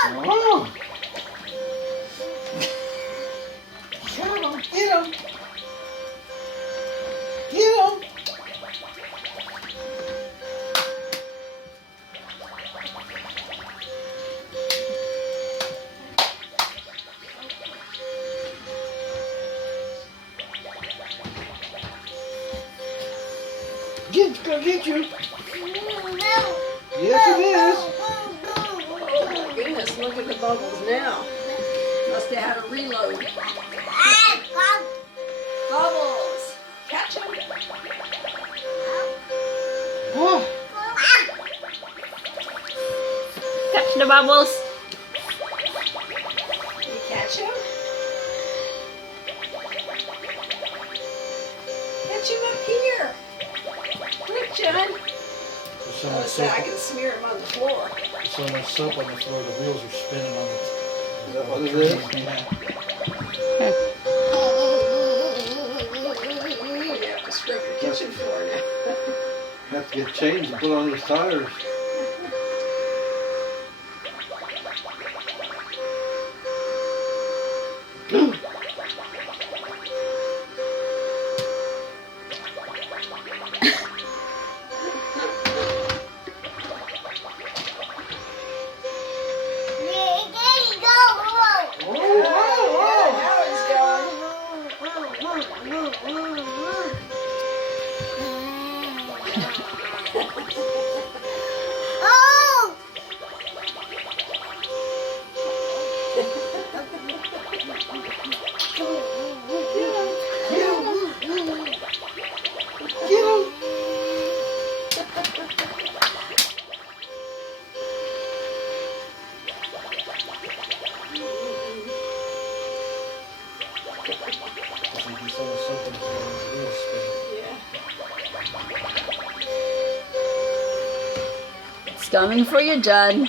Oh. Get him, get him. Get him. It's gonna get you. Yes, it is. Oh my goodness, look at the bubbles now. Must have had a reload. Bubbles! Catch them! Oh. Catch the bubbles. You catch him? Catch him up here. Look, John. There's so Oh, much so I soap. can smear him on the floor. There's so much soap on the floor. The wheels are spinning on it. Is that what it is? Yeah. You have to scrub your kitchen floor now. Have to get changed and put on these tires. Now he's going. There's so much soap on the floor. The wheels spinning. Yeah. It's coming for you, John.